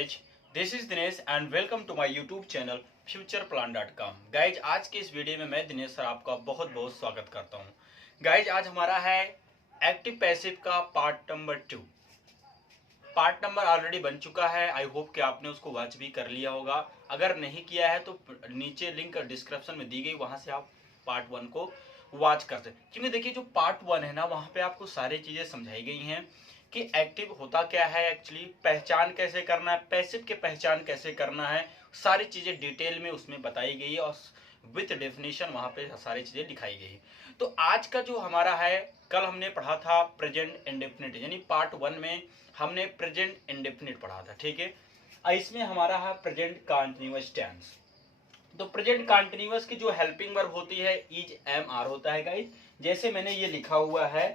Guys, this is Dinesh and welcome to my YouTube channel futureplan.com। Guys, आज के इस video में मैं दिनेश सर आपका बहुत बहुत स्वागत करता हूं। गाइज, आज हमारा है एक्टिव पैसिव का part number 2। Part number already बन चुका है। आई होप कि आपने उसको वॉच भी कर लिया होगा। अगर नहीं किया है तो नीचे लिंक डिस्क्रिप्शन में दी गई, वहां से आप पार्ट 1 को वॉच कर सकते। क्योंकि देखिए, जो पार्ट 1 है ना, वहां पे आपको सारी चीजें समझाई गई हैं कि एक्टिव होता क्या है, एक्चुअली पहचान कैसे करना है, पैसिव के पहचान कैसे करना है, सारी चीजें डिटेल में उसमें बताई गई है और विथ डेफिनेशन वहां पे सारी चीजें दिखाई गई है। तो आज का जो हमारा है, कल हमने पढ़ा था प्रेजेंट इंडेफिनिट, यानी पार्ट 1 में हमने प्रेजेंट इंडेफिनिट पढ़ा था, ठीक है। इसमें हमारा है प्रेजेंट कंटीन्यूअस टेंस। तो प्रेजेंट कंटीन्यूअस की जो हेल्पिंग वर्ब होती है इज एम आर होता है गाइस। जैसे मैंने ये लिखा हुआ है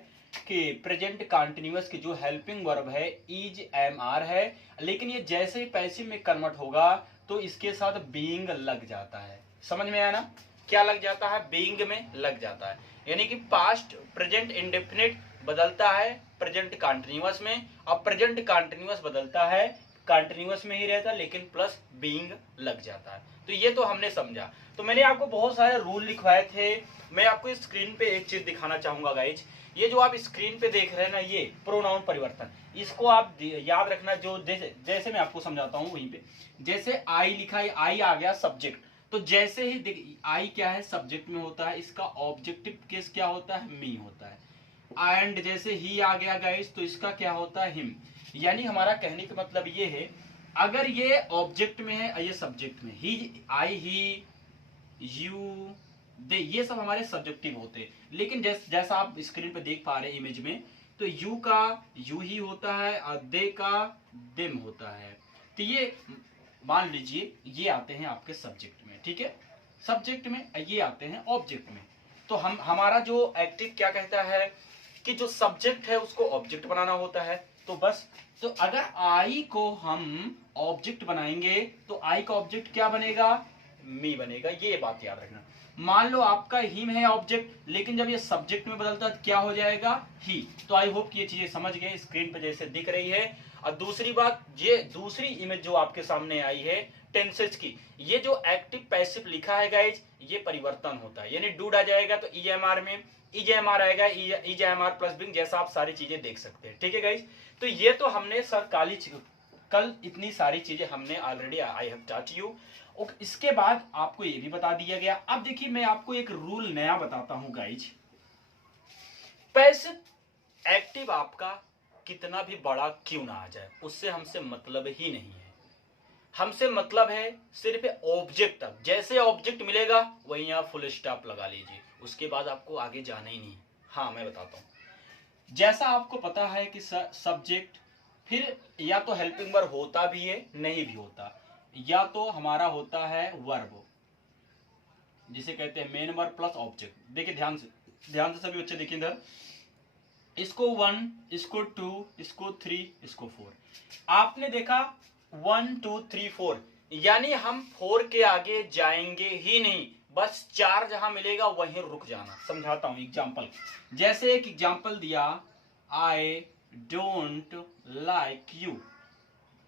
कि प्रेजेंट कंटीन्यूअस की जो हेल्पिंग वर्ब है इज एम आर है, लेकिन ये जैसे ही पैसिव में कन्वर्ट होगा तो इसके साथ बीइंग लग जाता है। समझ में आया ना? क्या लग जाता है? बीइंग में लग जाता है। यानी कि पास्ट प्रेजेंट इंडेफिनिट बदलता है प्रेजेंट कंटीन्यूअस में, और प्रेजेंट कंटीन्यूअस बदलता है कंटीन्यूअस में ही रहता है, लेकिन प्लस बीइंग लग जाता है। तो ये तो हमने समझा। तो मैंने आपको बहुत सारे रूल लिखवाए थे। मैं आपको इस स्क्रीन पे एक चीज दिखाना चाहूंगा गाइज। ये जो आप स्क्रीन पे देख रहे हैं ना, ये प्रोनाउन परिवर्तन, इसको आप याद रखना। जो जैसे मैं आपको समझाता हूँ वहीं पे, जैसे आई लिखा है, आई आ गया सब्जेक्ट, तो जैसे ही आई क्या है, सब्जेक्ट में होता है, इसका ऑब्जेक्टिव केस क्या होता है, मी होता है। एंड जैसे ही आ गया गाइस, तो इसका क्या होता है, हिम। यानी हमारा कहने का मतलब ये है, अगर ये ऑब्जेक्ट में है, ये सब्जेक्ट में, ही, आई, ही, यू, दे, ये सब हमारे सब्जेक्टिव होते हैं। लेकिन जैसा आप स्क्रीन पे देख पा रहे हैं इमेज में, तो यू का यू ही होता है और दे का देम होता है। तो ये मान लीजिए ये आते हैं आपके सब्जेक्ट में, ठीक है, सब्जेक्ट में, ये आते हैं ऑब्जेक्ट में। तो हमारा जो एक्टिव क्या कहता है कि जो सब्जेक्ट है उसको ऑब्जेक्ट बनाना होता है। तो बस, तो अगर आई को हम ऑब्जेक्ट बनाएंगे तो आई का ऑब्जेक्ट क्या बनेगा, मी बनेगा। ये बात याद रखना। मान लो आपका हिम है ऑब्जेक्ट, लेकिन जब ये सब्जेक्ट में बदलता है क्या हो जाएगा, ही। तो आई होप कि ये चीजें समझ गए, स्क्रीन पे जैसे दिख रही है। और दूसरी बात, ये दूसरी इमेज जो आपके सामने आई है टेंसेज की, ये जो एक्टिव पैसिव लिखा है गाइज, ये परिवर्तन होता है। यानी डूड आ जाएगा तो ईएमआर में ईजेएमआर आएगा, ईजेएमआर प्लस बिंग, जैसा आप सारी चीजें देख सकते हैं, ठीक है गाइज। तो ये तो हमने सर कल इतनी सारी चीजें हमने already I have taught you. और इसके बाद आपको ये भी बता दिया गया। अब देखिए, मैं आपको एक रूल नया बताता हूं गाइज। पैसिव एक्टिव आपका कितना भी बड़ा क्यों ना आ जाए, उससे हमसे मतलब ही नहीं है। हमसे मतलब है सिर्फ ऑब्जेक्ट तक। जैसे ऑब्जेक्ट मिलेगा वहीं आप फुल स्टॉप लगा लीजिए, उसके बाद आपको आगे जाना ही नहीं। हाँ, मैं बताता हूं। जैसा आपको पता है कि सब्जेक्ट फिर या तो हेल्पिंग वर्ब होता भी है, नहीं भी होता, या तो हमारा होता है वर्ब, जिसे कहते हैं मेन वर्ब प्लस ऑब्जेक्ट। देखिए ध्यान से सभी बच्चे देखिए इधर, इसको 1, इसको 2, इसको 3, इसको 4। आपने देखा 1 2 3 4, यानी हम 4 के आगे जाएंगे ही नहीं, बस 4 जहां मिलेगा वहीं रुक जाना। समझाता हूं एग्जाम्पल। जैसे एक एग्जाम्पल दिया, आई डोंट लाइक यू।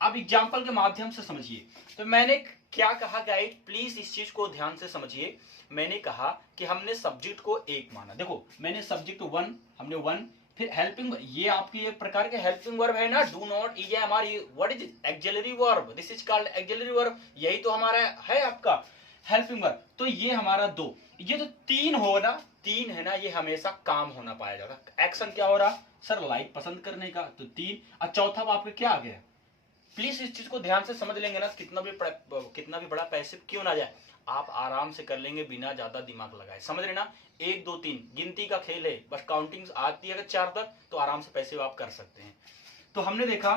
अब एग्जाम्पल के माध्यम से समझिए। तो मैंने क्या कहा गाइड, प्लीज इस चीज को ध्यान से समझिए। मैंने कहा कि हमने सब्जेक्ट को एक माना। देखो, मैंने सब्जेक्ट 1, हमने 1, फिर हेल्पिंग, ये आपकी एक प्रकार के हेल्पिंग वर्ब है ना, डू नॉट, ईजेएमआर, what is auxiliary verb, this is called auxiliary verb. यही तो हमारा है आपका हेल्पिंग वर्ब। तो ये हमारा 2, ये तो 3 हो ना, 3 है ना, ये हमेशा काम होना पाया जाता। एक्शन क्या हो रहा सर, लाइक पसंद करने का, तो 3। और चौथा आपका क्या आ गया। प्लीज इस चीज को ध्यान से समझ लेंगे ना, कितना भी बड़ा पैसिव क्यों ना जाए, आप आराम से कर लेंगे बिना ज्यादा दिमाग लगाए। समझ रहे ना, 1 2 3 गिनती का खेल है, बस काउंटिंग आती है अगर 4 तक तो आराम से पैसिव आप कर सकते हैं। तो हमने देखा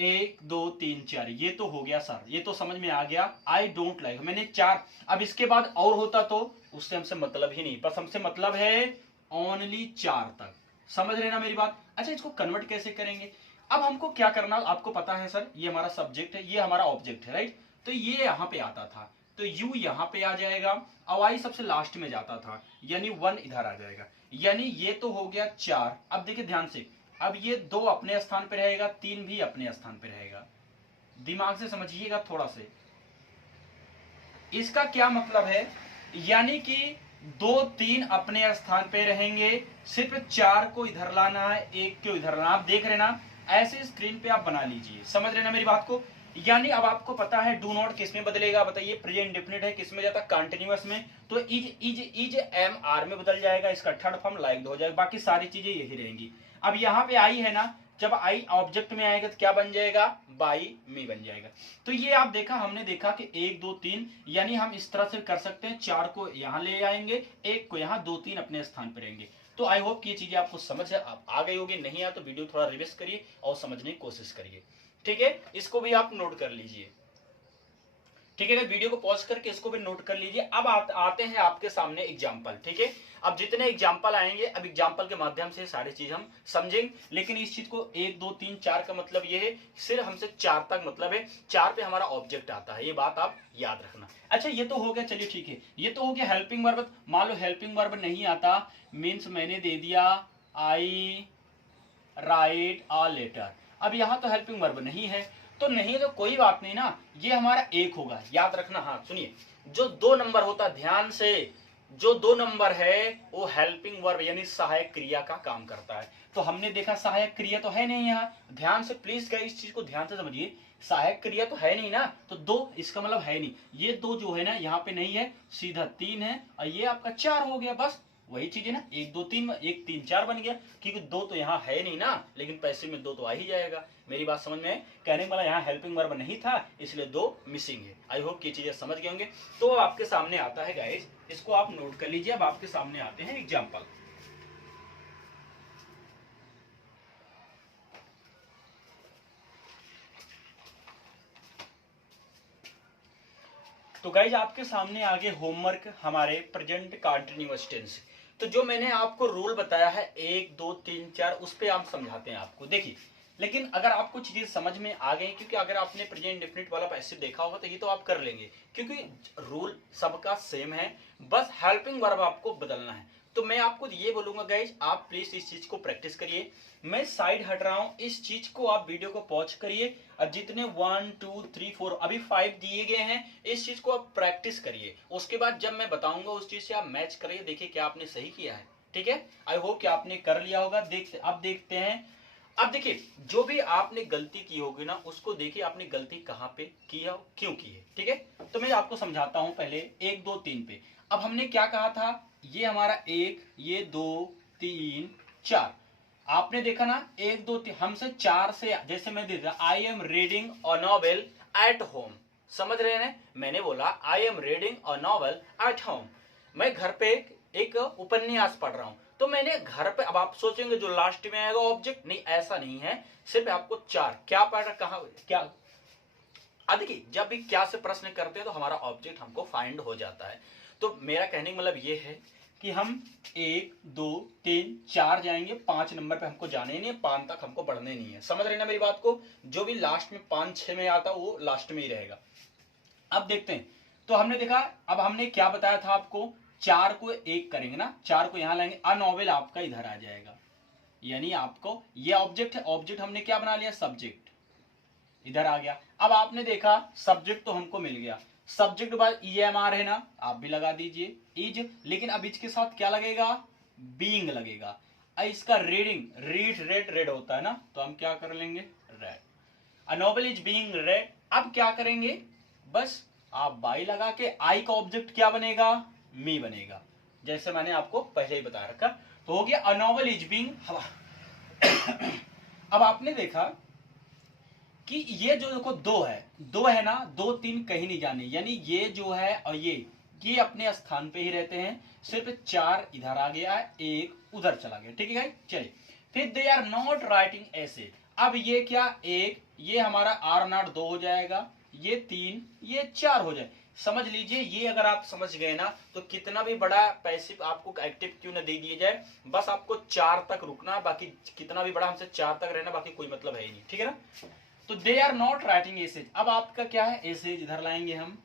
1 2 3 4, ये तो हो गया सर, ये तो समझ में आ गया। आई डोंट लाइक, मैंने 4। अब इसके बाद और होता तो उससे हमसे मतलब ही नहीं, बस हमसे मतलब है ओनली 4 तक। समझ रहे ना मेरी बात? अच्छा, इसको कन्वर्ट कैसे करेंगे? अब हमको क्या करना, आपको पता है सर, ये हमारा सब्जेक्ट है, ये हमारा ऑब्जेक्ट है, राइट। तो ये यहां पे आता था, तो यू यहां पे आ जाएगा, और आई सबसे लास्ट में जाता था, यानी 1 इधर आ जाएगा। यानी ये तो हो गया 4। अब देखिए ध्यान से, अब ये 2 अपने स्थान पे रहेगा, 3 भी अपने स्थान पे रहेगा। दिमाग से समझिएगा थोड़ा से। इसका क्या मतलब है, यानी कि 2 3 अपने स्थान पे रहेंगे, सिर्फ 4 को इधर लाना है, 1 को इधर लाना। आप देख रहे ना, ऐसे स्क्रीन पे आप बना लीजिए, समझ रहे ना मेरी बात को। यानी अब आपको पता है डू नॉट किस में बदलेगा, बताइए। प्रेजेंट इंडेफिनिट है, किस में जाता है, कंटिन्यूअस में। तो इज एम आर में बदल जाएगा, इसका थर्ड फॉर्म लाइक हो जाएगा, बाकी सारी चीजें यही रहेंगी। अब यहाँ पे आई है ना, जब आई ऑब्जेक्ट में आएगा तो क्या बन जाएगा, बाई मी बन जाएगा। तो ये आप देखा, हमने देखा कि 1 2 3, यानी हम इस तरह से कर सकते हैं, 4 को यहां ले आएंगे, 1 को यहां, 2 3 अपने स्थान पर रहेंगे। तो आई होप कि ये चीजें आपको समझ आप आ गई होगी, नहीं आ तो वीडियो थोड़ा रिवाइज करिए और समझने की कोशिश करिए, ठीक है। इसको भी आप नोट कर लीजिए, ठीक है। वीडियो को पॉज करके इसको भी नोट कर लीजिए। अब आते हैं आपके सामने एग्जाम्पल, ठीक है। अब जितने एग्जाम्पल आएंगे, अब एग्जाम्पल के माध्यम से सारी चीज हम समझेंगे। लेकिन इस चीज को 1 2 3 4 का मतलब ये है, सिर्फ हमसे 4 तक मतलब है, 4 पे हमारा ऑब्जेक्ट आता है, ये बात आप याद रखना। अच्छा ये तो हो गया, चलिए ठीक है, ये तो हो गया हेल्पिंग वर्ब। मान लो हेल्पिंग वर्ब नहीं आता, मीन्स मैंने दे दिया आई राइट अ लेटर। अब यहां तो हेल्पिंग वर्ब नहीं है, तो नहीं तो कोई बात नहीं ना, ये हमारा 1 होगा, याद रखना। हाँ सुनिए, जो 2 नंबर होता, ध्यान से, जो 2 नंबर है वो हेल्पिंग वर्ब यानी सहायक क्रिया का काम करता है। तो हमने देखा सहायक क्रिया तो है नहीं यहाँ, ध्यान से प्लीज गए इस चीज को ध्यान से समझिए, सहायक क्रिया तो है नहीं ना, तो 2 इसका मतलब है नहीं, ये 2 जो है ना यहाँ पे नहीं है, सीधा 3 है, और ये आपका 4 हो गया, बस वही चीज है ना, 1 2 3, 1 3 4 बन गया, क्योंकि 2 तो यहाँ है नहीं ना, लेकिन पैसे में 2 तो आ ही जाएगा। मेरी बात समझ में, कहने वाला यहाँ हेल्पिंग वर्ब नहीं था, इसलिए 2 मिसिंग है। आई होप ये चीजें समझ गए होंगे। तो आपके सामने आता है गाइस, इसको आप नोट कर लीजिए। अब आपके सामने आते हैं एग्जाम्पल। तो गाइज आपके सामने आगे होमवर्क हमारे प्रेजेंट कंटीन्यूअस टेंस। तो जो मैंने आपको रूल बताया है 1 2 3 4, उस पर आप समझाते हैं आपको, देखिए। लेकिन अगर आपको चीजें समझ में आ गई, क्योंकि अगर आपने प्रेजेंट इंडेफिनिट वाला पैसिव देखा होगा तो ये तो आप कर लेंगे, क्योंकि रूल सबका सेम है, बस हेल्पिंग वर्ब आपको बदलना है। तो मैं आपको ये बोलूंगा गाइज, आप प्लीज इस चीज को प्रैक्टिस करिए। मैं साइड हट रहा हूं, इस चीज को आप वीडियो को पॉज करिए, अब जितने 1 2 3 4 अभी 5 दिए गए हैं, इस चीज को आप प्रैक्टिस करिए। उसके बाद जब मैं बताऊंगा उस चीज से आप मैच करिए, देखिए क्या आपने सही किया है, ठीक है। आई होप कि आपने कर लिया होगा। अब देखते हैं। अब देखिए, जो भी आपने गलती की होगी ना, उसको देखिए आपने गलती कहां पे किया, क्यों की है, ठीक है। तो मैं आपको समझाता हूं पहले 1 2 3 पे। अब हमने क्या कहा था, ये हमारा 1, ये 2 3 4, आपने देखा ना 1 2 3, हमसे 4 से, जैसे मैं दे दिया I am reading a novel at home, समझ रहे हैं, मैंने बोला I am reading a novel at home, मैं घर पे एक उपन्यास पढ़ रहा हूं। तो मैंने घर पे, अब आप सोचेंगे जो लास्ट में आएगा ऑब्जेक्ट, नहीं ऐसा नहीं है, सिर्फ आपको 4 क्या पढ़, कहा क्या। देखिए जब भी क्या से प्रश्न करते हैं तो हमारा ऑब्जेक्ट हमको फाइंड हो जाता है। तो मेरा कहने का मतलब ये है कि हम 1 2 3 4 जाएंगे, 5 नंबर पे हमको जाने नहीं है, 5 तक हमको बढ़ने नहीं है, समझ रहे ना मेरी बात को। जो भी लास्ट में 5 6 में आता वो लास्ट में ही रहेगा। अब देखते हैं, तो हमने देखा, अब हमने क्या बताया था आपको, 4 को 1 करेंगे ना, 4 को यहां लाएंगे, अ नॉवेल आपका इधर आ जाएगा, यानी आपको ये ऑब्जेक्ट है, ऑब्जेक्ट हमने क्या बना लिया, सब्जेक्ट इधर आ गया। अब आपने देखा सब्जेक्ट तो हमको मिल गया, सब्जेक्ट के बाद ईएमआर है ना, आप भी लगा दीजिए इज, लेकिन अब इसके साथ क्या लगेगा, बीइंग लगेगा। इसका रीडिंग, रीड रेड रेड होता है ना, तो हम क्या कर लेंगे, red, a novel is being red. अब क्या करेंगे, बस आप बाई लगा के, आई का ऑब्जेक्ट क्या बनेगा, मी बनेगा, जैसे मैंने आपको पहले ही बता रखा। तो हो गया अ नोवेल इज बीइंग। अब आपने देखा कि ये जो देखो 2 है ना, 2 3 कहीं नहीं जाने, यानी ये जो है और ये अपने स्थान पे ही रहते हैं, सिर्फ 4 इधर आ गया है, 1 उधर चला गया, ठीक है भाई। चलिए फिर दे आर नॉट राइटिंग ऐसे। अब ये क्या, 1, ये हमारा आर नॉट 2 हो जाएगा, ये 3, ये 4 हो जाए। समझ लीजिए, ये अगर आप समझ गए ना, तो कितना भी बड़ा पैसिव आपको एक्टिव क्यों ना दे दिए जाए, बस आपको 4 तक रुकना, बाकी कितना भी बड़ा हमसे 4 तक रहना, बाकी कोई मतलब है ही नहीं, ठीक है ना। तो they are not writing essays. अब आपका क्या है, एसेज इधर लाएंगे हम।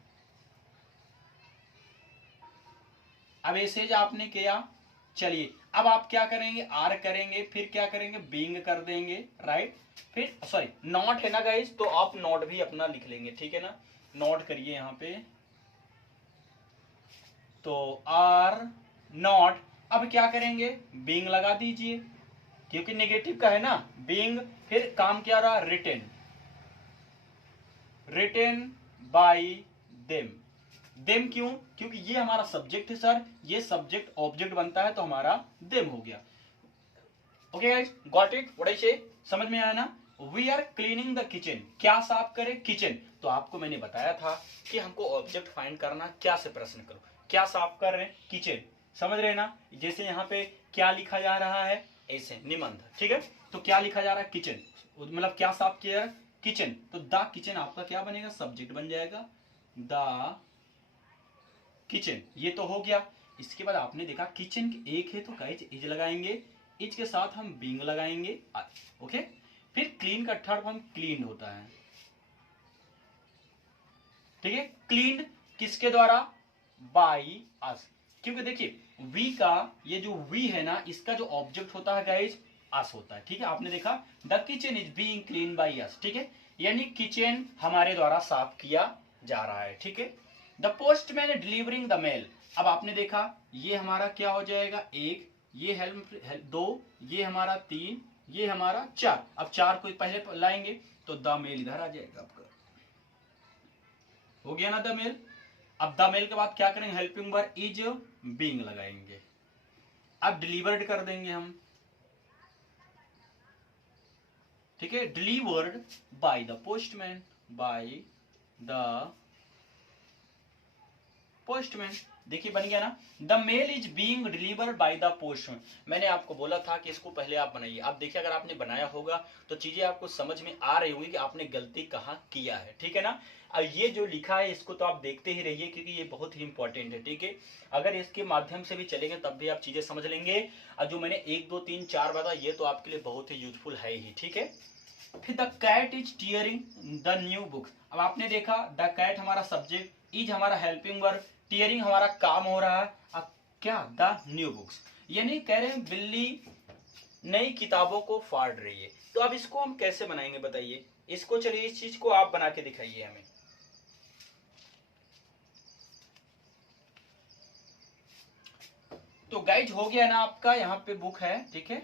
अब एसेज आपने किया, चलिए अब आप क्या करेंगे, आर करेंगे, फिर क्या करेंगे, बीइंग कर देंगे, राइट। फिर सॉरी नॉट है ना गाइस, तो आप नॉट भी अपना लिख लेंगे, ठीक है ना। नॉट करिए यहाँ पे, तो आर नॉट। अब क्या करेंगे, बीइंग लगा दीजिए, क्योंकि नेगेटिव का है ना, बीइंग। फिर काम क्या रहा, written, written by them. Them क्यों, क्योंकि ये हमारा सब्जेक्ट है सर, ये सब्जेक्ट ऑब्जेक्ट बनता है तो हमारा देम हो गया। Okay guys, got it what I say, समझ में आया ना। We are cleaning the kitchen, क्या साफ करें, किचन। तो आपको मैंने बताया था कि हमको ऑब्जेक्ट फाइंड करना, क्या से प्रश्न करो, क्या साफ कर रहे हैं, किचन, समझ रहे हैं ना। जैसे यहाँ पे क्या लिखा जा रहा है, ऐसे निबंध, ठीक है। तो क्या लिखा जा रहा है, किचन, मतलब क्या साफ किया, किचन। तो द किचन आपका क्या बनेगा, सब्जेक्ट बन जाएगा, द किचन, ये तो हो गया। इसके बाद आपने देखा किचन एक है तो गाइस इज लगाएंगे, इज के साथ हम बीइंग लगाएंगे, ओके। फिर क्लीन का थर्ड फॉर्म क्लीन होता है, ठीक है। क्लीन किसके द्वारा, बाई अस, क्योंकि देखिए वी का ये जो वी है ना, इसका जो ऑब्जेक्ट होता है गाइस अस होता है, ठीक है। आपने देखा the kitchen is being clean by us, ठीक है, यानी किचन हमारे द्वारा साफ किया जा रहा है, ठीक है। The postman delivering the mail, अब आपने देखा ये हमारा क्या हो जाएगा, एक, ये हेल्प दो, ये हमारा तीन, ये हमारा चार। अब चार को पहले लाएंगे तो द मेल इधर आ जाएगा आपका, हो गया ना द मेल। अब द मेल के बाद क्या करेंगे, हेल्पिंग वर्ब इज बीइंग लगाएंगे, अब डिलीवर्ड कर देंगे हम, ठीक है, delivered by the postman, by the postman. देखिए बन गया ना, the mail is being delivered by the postman. मैंने आपको बोला था कि इसको पहले आप बनाइए। आप देखिए अगर आपने बनाया होगा तो चीजें आपको समझ में आ रही होगी कि आपने गलती कहाँ किया है, ठीक है ना। अब ये जो लिखा है इसको तो आप देखते ही रहिए, क्योंकि ये बहुत ही इंपॉर्टेंट है, ठीक है। अगर इसके माध्यम से भी चलेंगे तब भी आप चीजें समझ लेंगे, और जो मैंने 1 2 3 4 बताया ये तो आपके लिए बहुत ही यूजफुल है ही, ठीक है। फिर the cat is tearing the new books. अब आपने देखा द कैट हमारा सब्जेक्ट, इज हमारा हेल्पिंग वर्ब, टीयरिंग हमारा काम हो रहा है। अब क्या, द न्यू बुक्स, यानी कह रहे हैं बिल्ली नई किताबों को फाड़ रही है। तो अब इसको हम कैसे बनाएंगे बताइए, इसको चलिए इस चीज को आप बना के दिखाइए हमें। तो गाइड हो गया ना आपका, यहाँ पे बुक है, ठीक है।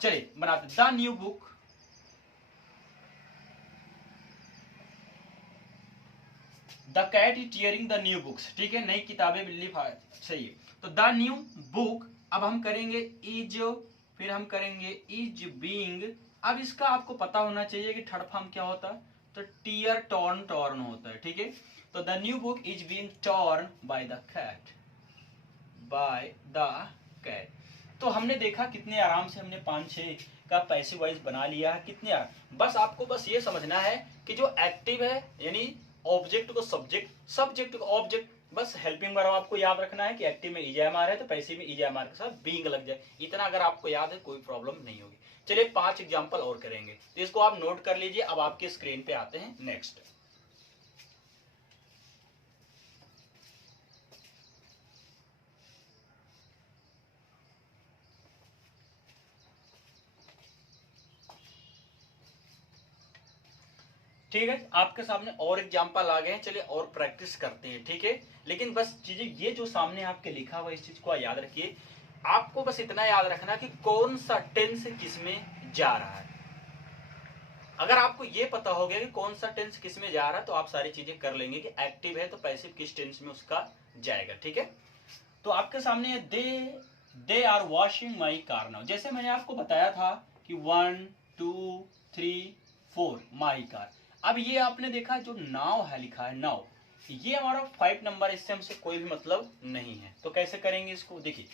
चलिए बनाते, the new book, the cat is tearing the new books, ठीक है, नई किताबें बिल्ली फाड़, सही है। तो द न्यू बुक, अब हम करेंगे इज, फिर हम करेंगे इज बीइंग। अब इसका आपको पता होना चाहिए कि थर्ड फॉर्म क्या होता है, तो टीयर टॉर्न टॉर्न होता है, ठीक है। तो the new book is being torn by the cat, by the cat. तो हमने देखा कितने आराम से हमने 5 6 का पैसिव वॉइस बना लिया है, कितने आराम। बस आपको बस ये समझना है कि जो एक्टिव है यानी ऑब्जेक्ट को सब्जेक्ट, सब्जेक्ट को ऑब्जेक्ट, बस हेल्पिंग वर्ब आपको याद रखना है कि एक्टिव में ईजामार है तो पैसिव में ईजामार के साथ बीइंग लग जाए। इतना अगर आपको याद है कोई प्रॉब्लम नहीं होगी। चलिए 5 एग्जाम्पल और करेंगे, तो इसको आप नोट कर लीजिए। अब आपके स्क्रीन पे आते हैं नेक्स्ट। ठीक है, आपके सामने और एग्जाम्पल आ गए हैं, चलिए और प्रैक्टिस करते हैं, ठीक है। लेकिन बस चीजें ये जो सामने आपके लिखा हुआ इस चीज को याद रखिए। आपको बस इतना याद रखना कि कौन सा टेंस किस में जा रहा है। अगर आपको ये पता हो गया कि कौन सा टेंस किस में जा रहा है तो आप सारी चीजें कर लेंगे कि एक्टिव है तो पैसिव किस टेंस में उसका जाएगा, ठीक है। तो आपके सामने they are washing my car now, जैसे मैंने आपको बताया था कि 1 2 3 4 माई कार। अब ये आपने देखा जो नाव है लिखा है नाव, ये हमारा 5 नंबर, इससे हमसे कोई भी मतलब नहीं है। तो कैसे करेंगे इसको, देखिए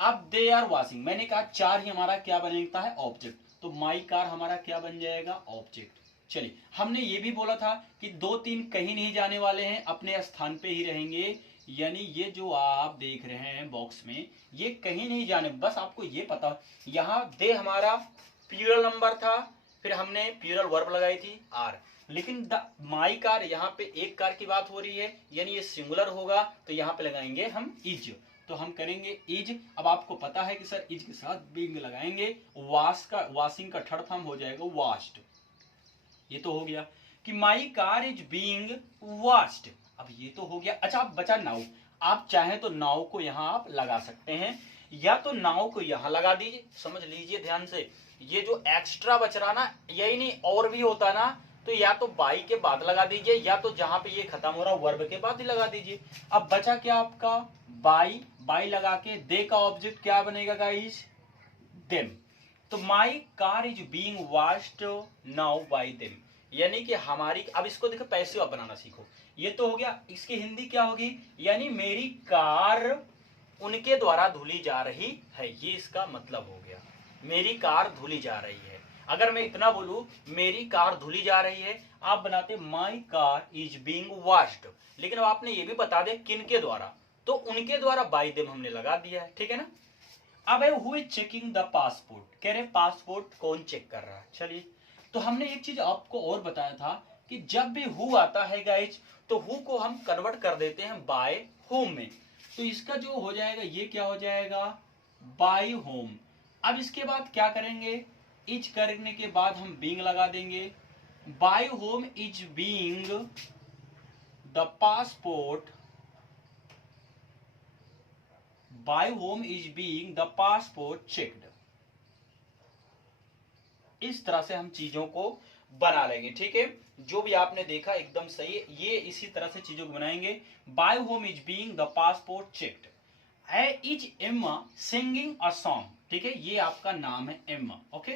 अब दे आर वॉशिंग, मैंने कहा 4 ही हमारा क्या बनता है, ऑब्जेक्ट। तो माई कार हमारा क्या बन जाएगा, ऑब्जेक्ट। चलिए हमने ये भी बोला था कि 2 3 कहीं नहीं जाने वाले हैं, अपने स्थान पे ही रहेंगे, यानी ये जो आप देख रहे हैं बॉक्स में ये कहीं नहीं जाने। बस आपको ये पता, यहाँ दे हमारा प्लूरल नंबर था, फिर हमने प्लूरल वर्ब लगाई थी आर, लेकिन द माई कार यहाँ पे एक कार की बात हो रही है यानी ये सिंगुलर होगा, तो यहाँ पे लगाएंगे हम इज। तो हम करेंगे इज। अब आपको पता है कि सर इज के साथ बीइंग लगाएंगे, वॉशिंग का थर्ड फॉर्म हो जाएगा वॉश्ड। ये तो हो गया कि my car is being washed. अब ये तो हो गया। अच्छा अब बचा नाउ। आप चाहें तो नाउ को यहां आप लगा सकते हैं, या तो नाउ को यहां लगा दीजिए। समझ लीजिए ध्यान से, ये जो एक्स्ट्रा बच रहा ना, यही नहीं और भी होता ना, तो या तो बाई के बाद लगा दीजिए, या तो जहां पे ये खत्म हो रहा वर्ब के बाद ही लगा दीजिए। अब बचा क्या आपका, बाई। बाई लगा के दे का ऑब्जेक्ट क्या बनेगा गाइस, देम। तो my car is being washed now by them, यानी कि हमारी। अब इसको देखो पैसिव आप बनाना सीखो। ये तो हो गया, इसकी हिंदी क्या होगी, यानी मेरी कार उनके द्वारा धुली जा रही है। ये इसका मतलब हो गया, मेरी कार धुली जा रही है। अगर मैं इतना बोलूं मेरी कार धुली जा रही है, आप बनाते my car is being washed, लेकिन अब आपने ये भी बता दे किन के द्वारा, तो उनके द्वारा बाई देम हमने लगा दिया है, ठीक है ना। अब है who is checking the passport, कह रहे पासपोर्ट कौन चेक कर रहा है। चलिए, तो हमने एक चीज आपको और बताया था कि जब भी हु आता है गाइज, तो हु को हम कन्वर्ट कर देते हैं बाय होम में। तो इसका जो हो जाएगा, ये क्या हो जाएगा, बाय होम। अब इसके बाद क्या करेंगे, इज करने के बाद हम बीइंग लगा देंगे। By whom is being the passport, by whom is being the passport checked. इस तरह से हम चीजों को बना लेंगे, ठीक है। जो भी आपने देखा एकदम सही है, ये इसी तरह से चीजों को बनाएंगे। By whom is being the passport checked. Is Emma singing a song, ठीक है, ये आपका नाम है एम्मा, ओके।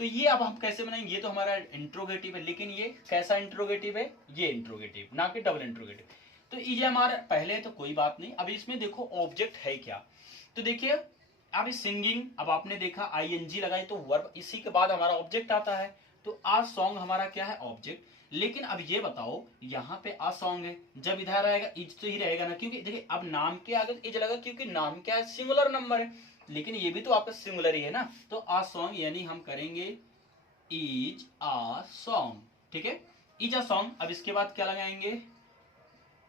तो ये अब हम कैसे बनाएंगे, ये तो हमारा इंट्रोगेटिव है, लेकिन ये कैसा इंट्रोगेटिव है, ये इंट्रोगेटिव, ना कि डबल इंट्रोगेटिव। तो ये हमारा पहले तो कोई बात नहीं। अब इसमें देखो ऑब्जेक्ट है क्या, तो देखिए अब सिंगिंग, अब आपने देखा आईएनजी लगाई तो वर्ब, इसी के बाद हमारा ऑब्जेक्ट आता है। तो आ सॉन्ग हमारा क्या है, ऑब्जेक्ट। लेकिन अब ये बताओ, यहाँ पे आ सॉन्ग है, जब इधर आएगा इज तो ही रहेगा ना, क्योंकि देखिए अब नाम के आगे इज लगा, क्योंकि नाम क्या है, सिंगुलर नंबर है, लेकिन ये भी तो आपका सिंगुलर ही है ना। तो आ सॉन्ग यानी हम करेंगे इज आ सॉन्ग, ठीक है, इज आ सॉन्ग। अब इसके बाद क्या लगाएंगे,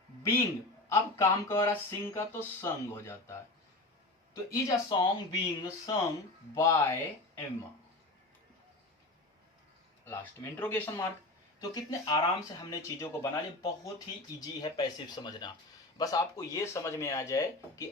बीइंग। अब काम कर रहा सिंग का, तो संग हो जाता है। तो is a song being sung by Emma, last में इंट्रोगेशन मार्क। तो कितने आराम से हमने चीजों को बना लिया, बहुत ही इजी है पैसिव समझना। बस आपको ये समझ में आ जाए कि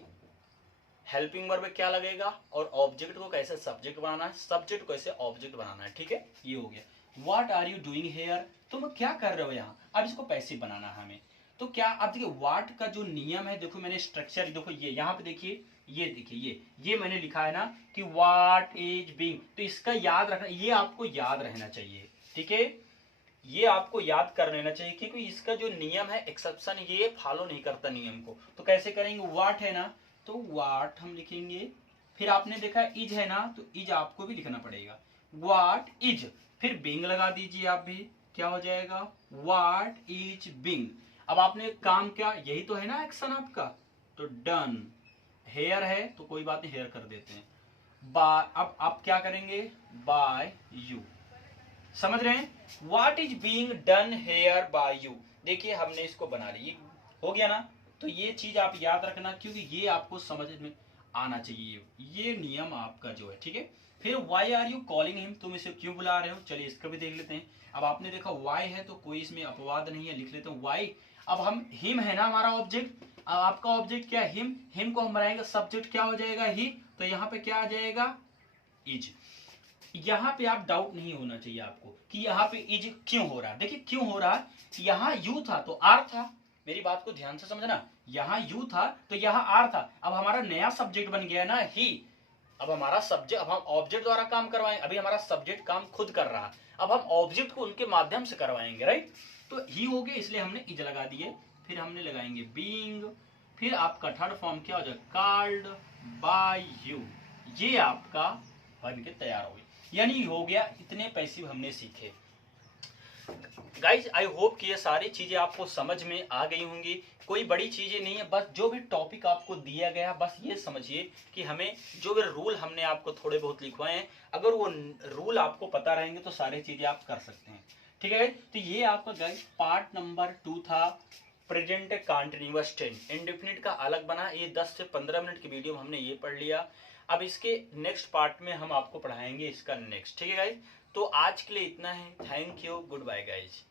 हेल्पिंग वर्ब क्या लगेगा और ऑब्जेक्ट को कैसे सब्जेक्ट बनाना है, सब्जेक्ट को कैसे ऑब्जेक्ट बनाना है, ठीक है। ये हो गया। What are you doing here, तुम क्या कर रहे हो यहाँ। अब इसको पैसिव बनाना है हमें। तो क्या अब देखिए व्हाट का जो नियम है, देखो मैंने स्ट्रक्चर, देखो ये यहाँ पे देखिए, ये देखिए ये मैंने लिखा है ना कि व्हाट इज बीइंग, तो इसका याद रखना, ये आपको याद रहना चाहिए, ठीक है। ये आपको याद कर लेना चाहिए, क्योंकि इसका जो नियम है एक्सेप्शन, ये फॉलो नहीं करता नियम को। तो कैसे करेंगे, व्हाट है ना, तो व्हाट हम लिखेंगे। फिर आपने देखा इज है ना, तो इज आपको भी लिखना पड़ेगा, व्हाट इज। फिर बीइंग लगा दीजिए आप भी, क्या हो जाएगा, व्हाट इज बीइंग। अब आपने काम क्या, यही तो है ना एक्शन आपका, तो डन। हेयर है तो कोई बात नहीं, हेयर कर देते हैं। बाय, अब आप क्या करेंगे, बाय यू। समझ रहे हैं, what is being done here by you. देखिए हमने इसको बना लिया, हो गया ना। तो ये चीज आप याद रखना, क्योंकि ये आपको समझ में आना चाहिए, ये नियम आपका जो है, ठीक है। फिर why are you calling him, तुम इसे क्यों बुला रहे हो, चलिए इसका भी देख लेते हैं। अब आपने देखा वाई है तो कोई इसमें अपवाद नहीं है, लिख लेते हैं वाई। अब हम हिम है ना हमारा ऑब्जेक्ट, आपका ऑब्जेक्ट क्या है, हिम। हिम को हम बनाएंगे, सब्जेक्ट क्या हो जाएगा, ही। तो यहाँ पे क्या आ जाएगा, इज। यहाँ पे आप डाउट नहीं होना चाहिए आपको कि यहाँ पे इज क्यों हो रहा है। देखिए क्यों हो रहा है, यहाँ यू था तो आर था, मेरी बात को ध्यान से समझना, यहाँ यू था तो यहाँ आर था। अब हमारा नया सब्जेक्ट बन गया ना ही। अब हमारा सब्जेक्ट, अब हम ऑब्जेक्ट द्वारा काम करवाएं, अभी हमारा सब्जेक्ट काम खुद कर रहा है, अब हम ऑब्जेक्ट को उनके माध्यम से करवाएंगे, राइट। तो ही हो गया, इसलिए हमने इज लगा दिए। फिर हमने लगाएंगे बीइंग, फिर आपका थर्ड फॉर्म क्या हो जाएगा, कॉल्ड बाय यू। ये आपका बन के तैयार हो गया, यानी हो गया। इतने पैसिव हमने सीखे गाइज। आई होप कि ये सारी चीजें आपको समझ में आ गई होंगी, कोई बड़ी चीजें नहीं है। बस जो भी टॉपिक आपको दिया गया, बस ये समझिए कि हमें जो भी रूल हमने आपको थोड़े बहुत लिखवाए हैं, अगर वो रूल आपको पता रहेंगे तो सारी चीजें आप कर सकते हैं, ठीक है। तो ये आपका गाइज पार्ट नंबर 2 था प्रेजेंट कंटीन्यूअस टेंस। इंडेफिनिट का अलग बना, ये 10 से 15 मिनट की वीडियो में हमने ये पढ़ लिया। अब इसके नेक्स्ट पार्ट में हम आपको पढ़ाएंगे इसका नेक्स्ट। ठीक है गाइज, तो आज के लिए इतना है। Thank you, goodbye guys.